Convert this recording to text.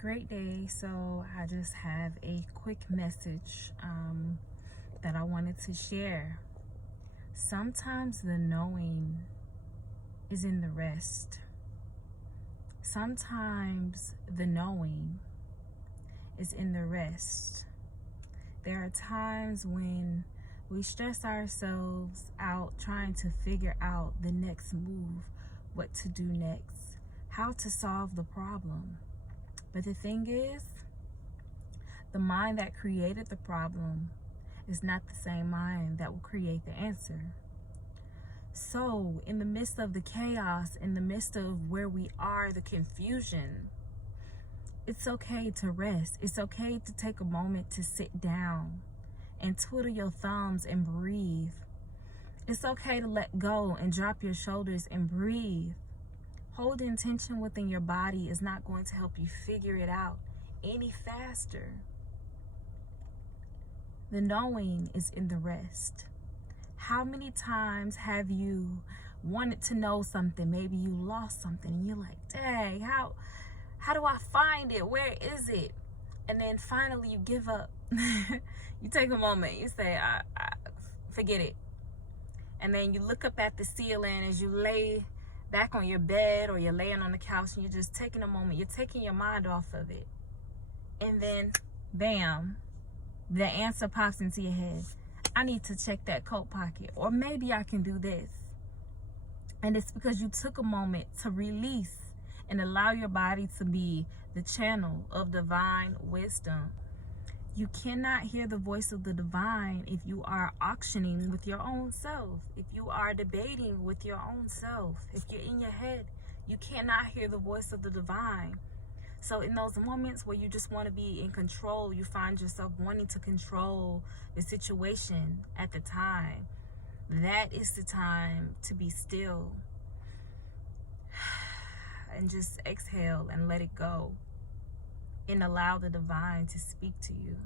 Great day. So I just have a quick message that I wanted to share. Sometimes the knowing is in the rest. Sometimes the knowing is in the rest. There are times when we stress ourselves out trying to figure out the next move, what to do next, how to solve the problem. But the thing is, the mind that created the problem is not the same mind that will create the answer. So, in the midst of the chaos, in the midst of where we are, the confusion, it's okay to rest. It's okay to take a moment to sit down and twiddle your thumbs and breathe. It's okay to let go and drop your shoulders and breathe. Holding tension within your body is not going to help you figure it out any faster. The knowing is in the rest. How many times have you wanted to know something? Maybe you lost something and you're like, dang, how do I find it? Where is it? And then finally you give up. You take a moment, you say, I forget it. And then you look up at the ceiling as you lay back on your bed or you're laying on the couch and you're just taking a moment. You're taking your mind off of it. And then, bam, the answer pops into your head. I need to check that coat pocket, or maybe I can do this. And it's because you took a moment to release and allow your body to be the channel of divine wisdom. You cannot hear the voice of the divine if you are auctioning with your own self, if you are debating with your own self, if you're in your head. You cannot hear the voice of the divine. So in those moments where you just want to be in control, you find yourself wanting to control the situation at the time, that is the time to be still and just exhale and let it go and allow the divine to speak to you.